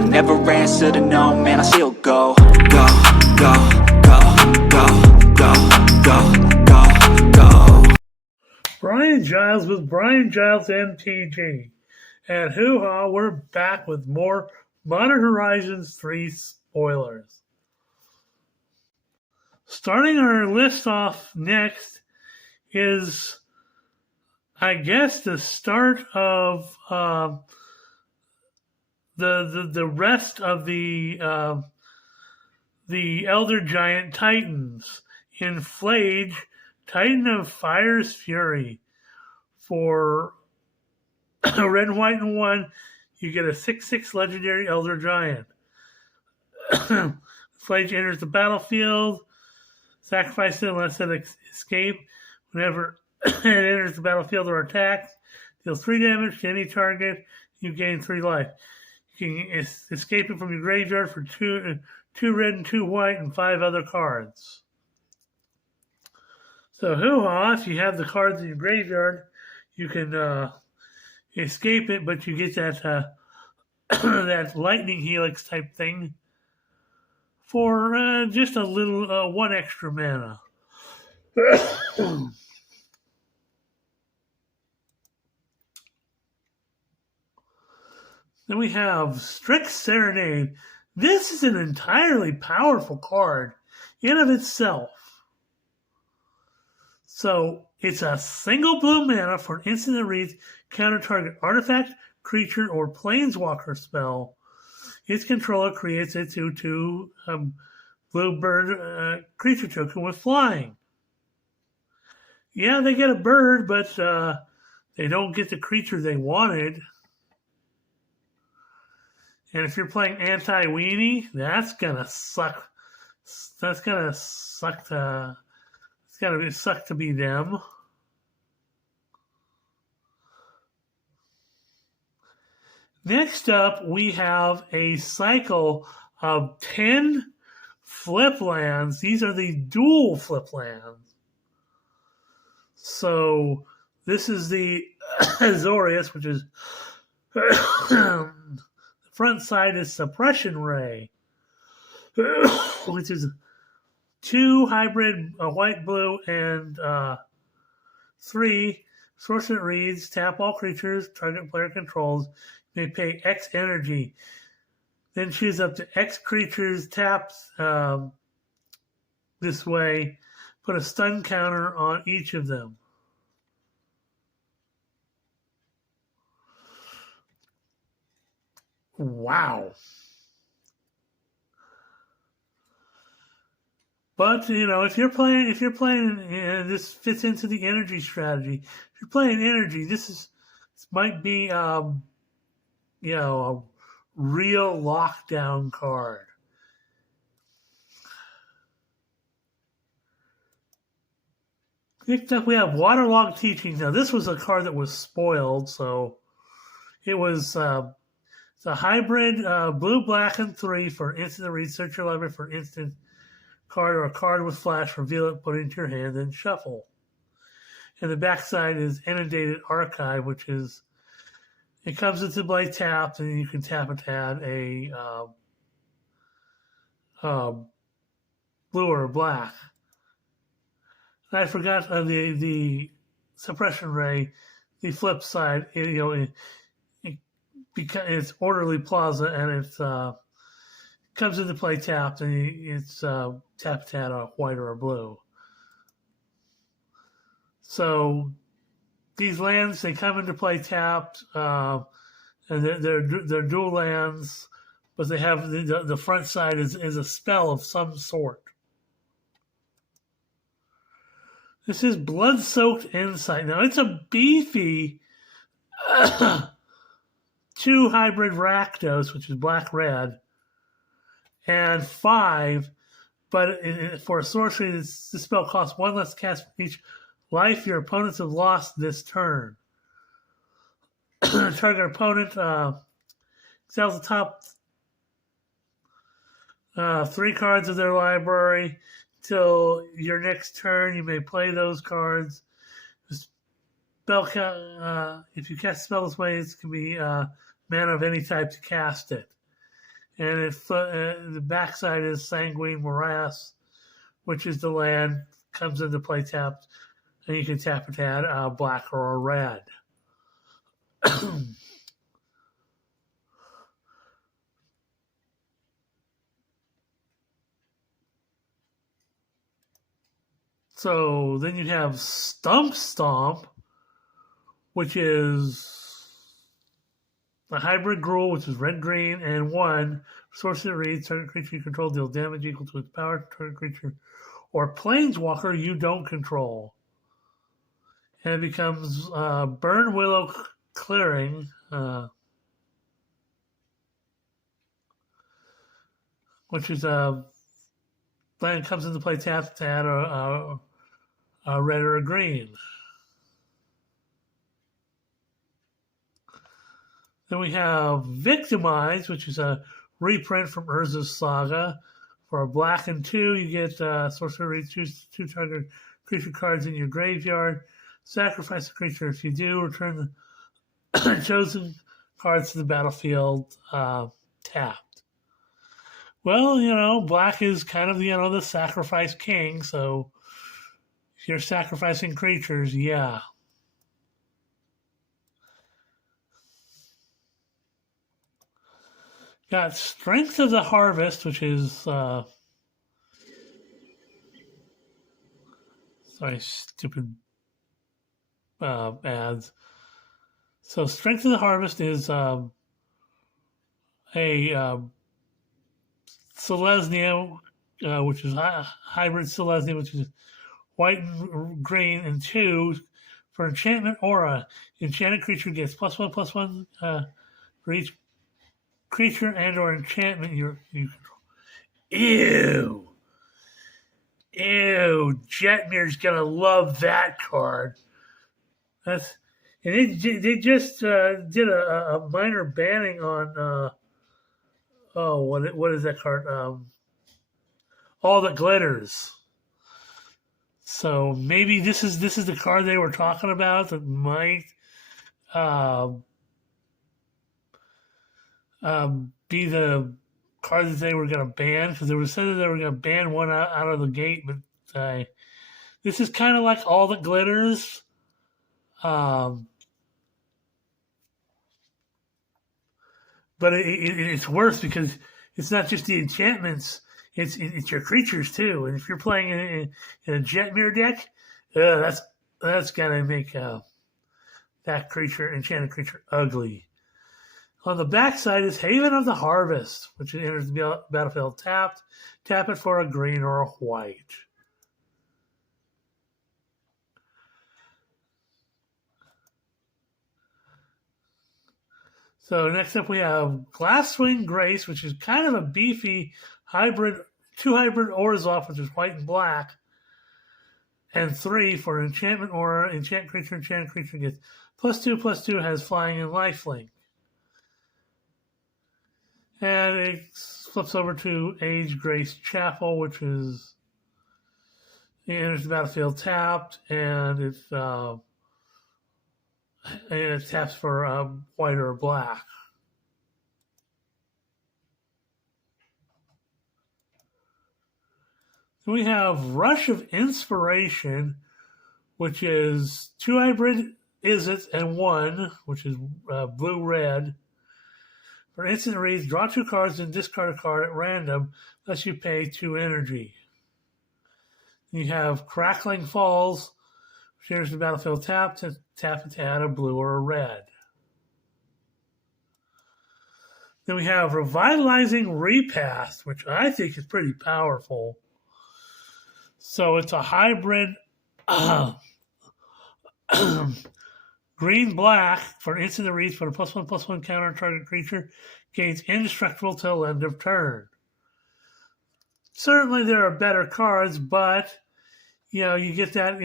I never answer to no, man, I still go. Go, go, go, go, go, go, go, go. Brian Giles with Brian Giles MTG. And hoo-ha, we're back with more Modern Horizons 3 spoilers. Starting our list off next is, I guess, the start of the rest of the Elder Giant Titans. In Flage, Titan of Fire's Fury. For red and white and 1, you get a 6/6 legendary Elder Giant. Flage enters the battlefield. Sacrifice it unless it escape. Whenever it enters the battlefield or attacks, deals 3 damage to any target. You gain 3 life. You can escape it from your graveyard for 2 red and 2 white and 5 other cards. So hoo-ha, if you have the cards in your graveyard, you can escape it, but you get that that lightning helix type thing for just a little 1 extra mana. Then we have Strix Serenade. This is an entirely powerful card in of itself. So it's a single blue mana for an instant that reads counter target artifact, creature, or planeswalker spell. Its controller creates a 2/2 blue bird creature token with flying. Yeah, they get a bird, but they don't get the creature they wanted. And if you're playing anti-weenie, that's gonna suck. That's gonna suck to. It's gonna suck to be them. Next up, we have a cycle of 10 flip lands. These are the dual flip lands. So this is the Azorius, which is the front side is Suppression Ray, which is 2 hybrid white, blue, and 3 sorcerer reads, tap all creatures target player controls, may pay X energy. Then choose up to X creatures taps this way. Put a stun counter on each of them. Wow. But if you're playing, this fits into the energy strategy. If you're playing energy, this might be, a real lockdown card. Next up, we have Waterlogged Teachings. Now, this was a card that was spoiled, so it was it's a hybrid blue, black, and 3 for instant research your library for instant card or a card with flash, reveal it, put it into your hand, then shuffle. And the backside is Inundated Archive, which is, it comes into play tapped, and you can tap it to add a blue or a black. And I forgot the Suppression Ray, the flip side, it's Orderly Plaza, and it comes into play tapped, and it's tapped to add a white or a blue. So these lands, they come into play tapped, and they're dual lands, but they have the front side is a spell of some sort. This is Blood-Soaked Insight. Now, it's a beefy 2 hybrid Rakdos, which is black-red, and 5, but for a sorcery, this spell costs 1 less cast for each life your opponents have lost this turn. Target opponent sells the top 3 cards of their library. Till your next turn, you may play those cards. Spell if you cast a spell this way, it can be mana of any type to cast it. and the backside is Sanguine Morass, which is the land, comes into play tapped, and you can tap it to add a black or a red. So then you have Stump Stomp, which is a hybrid Gruul, which is red-green, and 1. Sorcery reads, target creature you control deals damage equal to its power, target creature or planeswalker you don't control. And it becomes Burn Willow Clearing, which is a land comes into play tapped to add a red or a green. Then we have Victimize, which is a reprint from Urza's Saga. For a black and 2, you get sorcery, choose 2 target creature cards in your graveyard. Sacrifice the creature. If you do, return the chosen cards to the battlefield tapped. Well, black is kind of, the sacrifice king, so if you're sacrificing creatures, yeah. Got Strength of the Harvest, which is sorry, stupid ads. So Strength of the Harvest is a Selesnya, which is hybrid Selesnya, which is white and green, and 2 for Enchantment Aura. Enchanted creature gets +1/+1 for each creature and or enchantment you control. Ew. Jetmir's gonna love that card. And they just did a minor banning on what is that card? All That Glitters. So maybe this is the card they were talking about that might be the card that they were going to ban, because they were saying that they were going to ban one out of the gate, but this is kind of like All That Glitters. But it's worse because it's not just the enchantments; it's your creatures too. And if you're playing in a Jetmir deck, that's gonna make that enchanted creature ugly. On the backside is Haven of the Harvest, which enters the battlefield tapped. Tap it for a green or a white. So next up we have Glasswing Grace, which is kind of a beefy hybrid, 2 hybrid Orzhov, which is white and black, and 3 for Enchantment Aura. Enchanted creature gets +2/+2, has flying and lifelink. And it flips over to Age Grace Chapel, which is it enters the battlefield tapped, and it taps for white or black. Then we have Rush of Inspiration, which is 2 hybrid Izzet and 1, which is blue-red. For instant reads, draw 2 cards and discard a card at random, unless you pay 2 energy. You have Crackling Falls, which enters the battlefield tapped, to tap it to add a blue or a red. Then we have Revitalizing Repath, which I think is pretty powerful. So it's a hybrid green-black for instant that reads, for a +1/+1 counter on target creature, gains indestructible till end of turn. Certainly there are better cards, but you get that,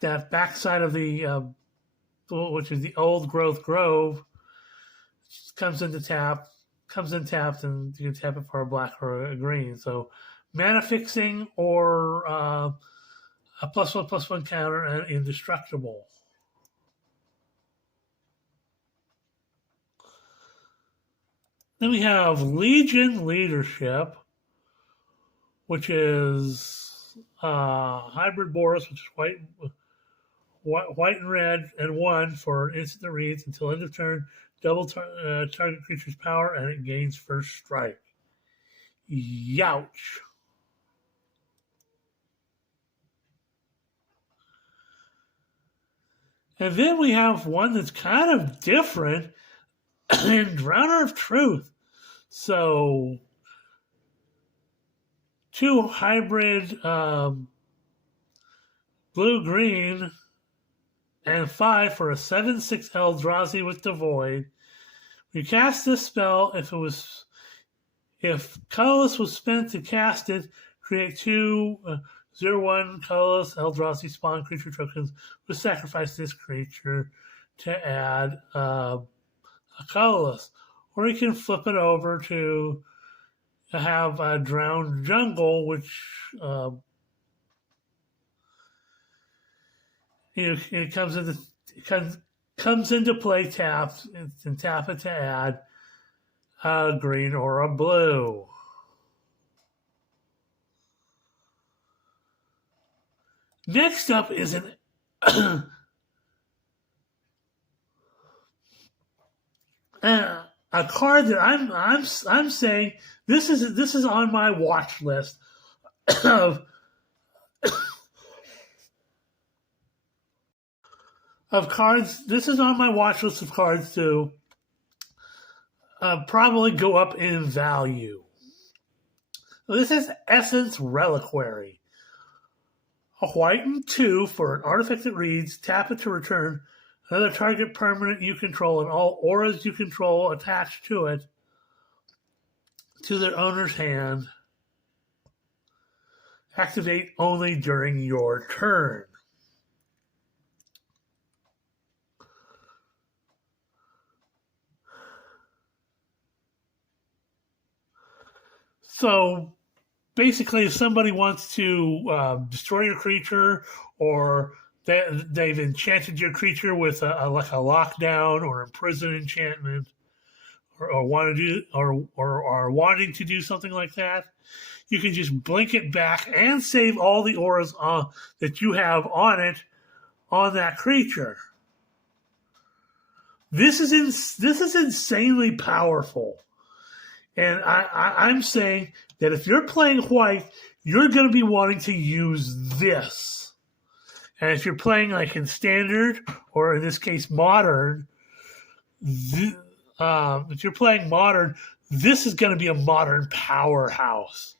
that backside of the which is the Old Growth Grove, comes in tapped, and you can tap it for a black or a green. So mana fixing or a +1/+1 counter and indestructible. Then we have Legion Leadership, which is hybrid Boros, which is white and red, and 1 for instant that reads until end of turn, double target creature's power, and it gains first strike. Youch. And then we have one that's kind of different in Drowner of Truth. So, 2 hybrid blue-green and 5 for a 7/6 Eldrazi with the Void. We cast this spell if colorless was spent to cast it, create 2 0/1 colorless Eldrazi spawn creature tokens. We'll sacrifice this creature to add a colorless. Or you can flip it over to have a Drowned Jungle, which it comes into play tapped and tap it to add a green or a blue. Next up is an a card that I'm saying this is on my watch list of cards. This is on my watch list of cards to probably go up in value. So this is Essence Reliquary. A white and 2 for an artifact that reads, tap it to return another target permanent you control and all auras you control attached to it to their owner's hand. Activate only during your turn. So basically, if somebody wants to destroy your creature, or they've enchanted your creature with like a lockdown or imprison enchantment, or want to do or wanting to do something like that, you can just blink it back and save all the auras that you have on it on that creature. This is insanely powerful. And I'm saying that if you're playing white, you're going to be wanting to use this. And if you're playing like in standard, or in this case modern, if you're playing modern, this is going to be a modern powerhouse.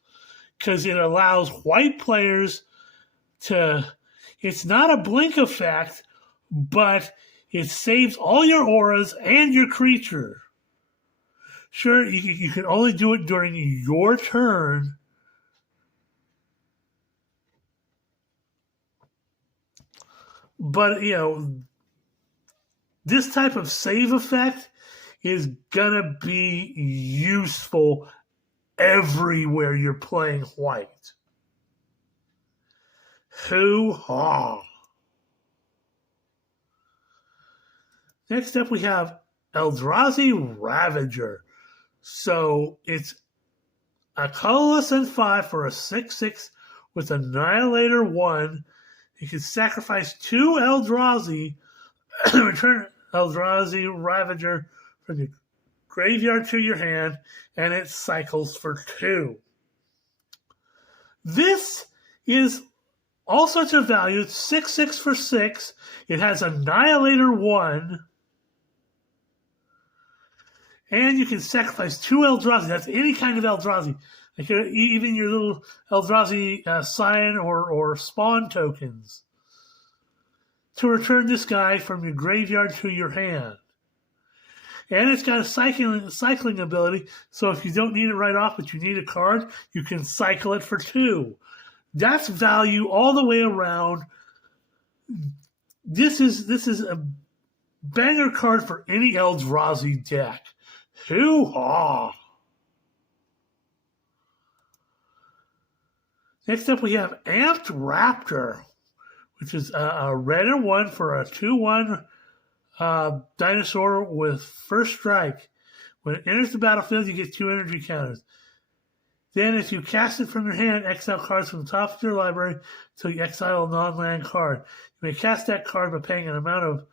Because it allows white players to, it's not a blink effect, but it saves all your auras and your creature. Sure, you can only do it during your turn. But, this type of save effect is going to be useful everywhere you're playing white. Hoo-ha. Next up, we have Eldrazi Ravager. So it's a colorless and 5 for a 6/6 with Annihilator 1. You can sacrifice 2 Eldrazi, return Eldrazi Ravager from your graveyard to your hand, and it cycles for 2. This is all sorts of value. 6/6 for 6. It has Annihilator 1. And you can sacrifice 2 Eldrazi. That's any kind of Eldrazi. Like even your little Eldrazi Scion or Spawn tokens. To return this guy from your graveyard to your hand. And it's got a cycling ability. So if you don't need it right off, but you need a card, you can cycle it for 2. That's value all the way around. This is a banger card for any Eldrazi deck. Hoo-ha! Next up, we have Amped Raptor, which is a red and 1 for a 2/1 dinosaur with first strike. When it enters the battlefield, you get 2 energy counters. Then, if you cast it from your hand, exile cards from the top of your library until you exile a non-land card. You may cast that card by paying an amount of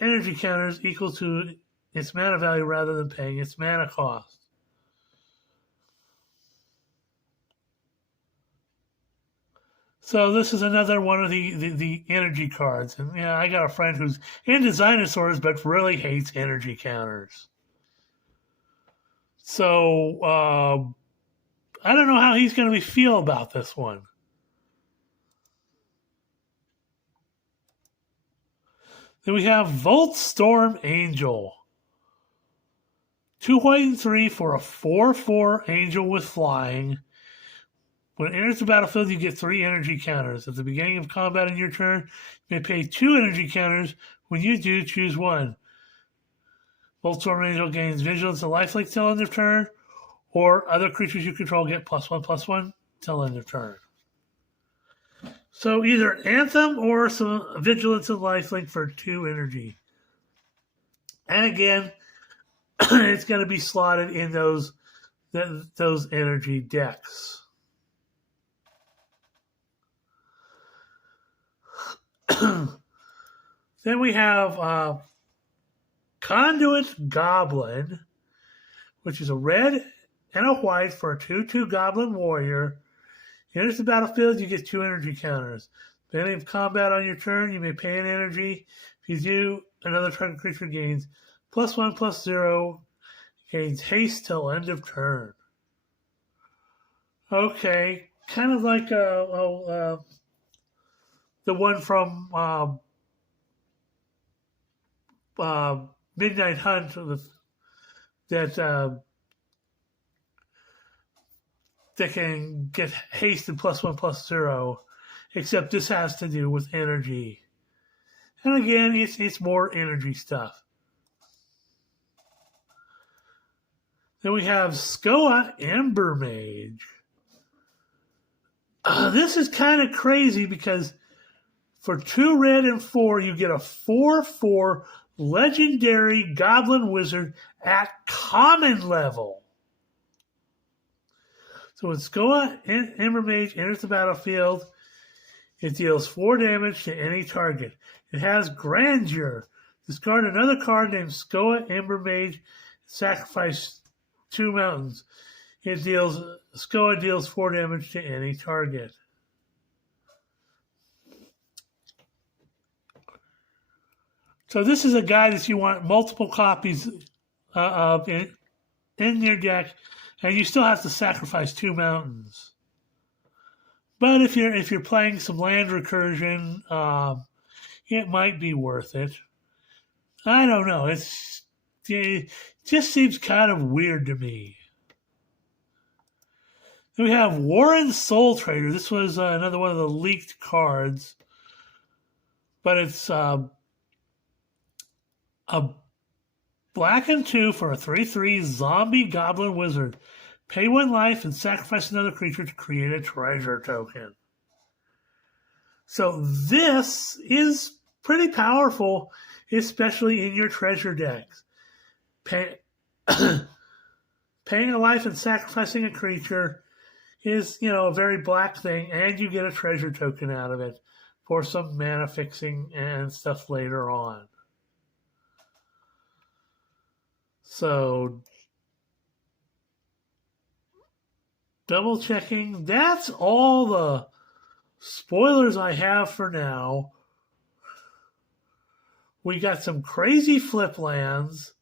energy counters equal to its mana value rather than paying its mana cost. So this is another one of the energy cards. And yeah, I got a friend who's into dinosaurs but really hates energy counters. So I don't know how he's going to feel about this one. Then we have Volt Storm Angel. 2 white and 3 for a 4/4 angel with flying. When it enters the battlefield, you get 3 energy counters. At the beginning of combat in your turn, you may pay 2 energy counters. When you do, choose 1. Volt Storm Angel gains Vigilance and Lifelink till end of turn, or other creatures you control get +1/+1 till end of turn. So either Anthem or some Vigilance and Lifelink for 2 energy. And again, it's going to be slotted in those energy decks. Then we have Conduit Goblin, which is a red and a white for a 2/2 Goblin Warrior. Enters the battlefield, you get 2 energy counters. Beginning of combat on your turn, you may pay an energy. If you do, another target creature gains +1/+0, gains haste till end of turn. Okay, kind of like the one from Midnight Hunt that can get haste and +1/+0, except this has to do with energy. And again, it's more energy stuff. Then we have Skoa Ember Mage. This is kind of crazy because for 2 red and 4, you get a 4/4 legendary Goblin Wizard at common level. So when Skoa Ember Mage enters the battlefield, it deals 4 damage to any target. It has Grandeur. Discard another card named Skoa Ember Mage, sacrifice 2 mountains. Skoa deals 4 damage to any target. So this is a guy that you want multiple copies of in your deck, and you still have to sacrifice 2 mountains. But if you're playing some land recursion, it might be worth it. I don't know. It just seems kind of weird to me. Then we have Warren Soul Trader. This was another one of the leaked cards, but it's a black and 2 for a 3/3 zombie goblin wizard. Pay 1 life and sacrifice another creature to create a treasure token. So this is pretty powerful, especially in your treasure decks. Paying a life and sacrificing a creature is, a very black thing, and you get a treasure token out of it for some mana fixing and stuff later on. So, double checking. That's all the spoilers I have for now. We got some crazy flip lands,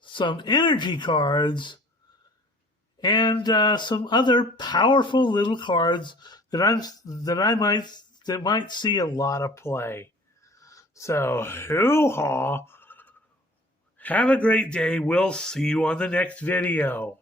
some energy cards, and some other powerful little cards that might see a lot of play. So, hoo-haw. Have a great day. We'll see you on the next video.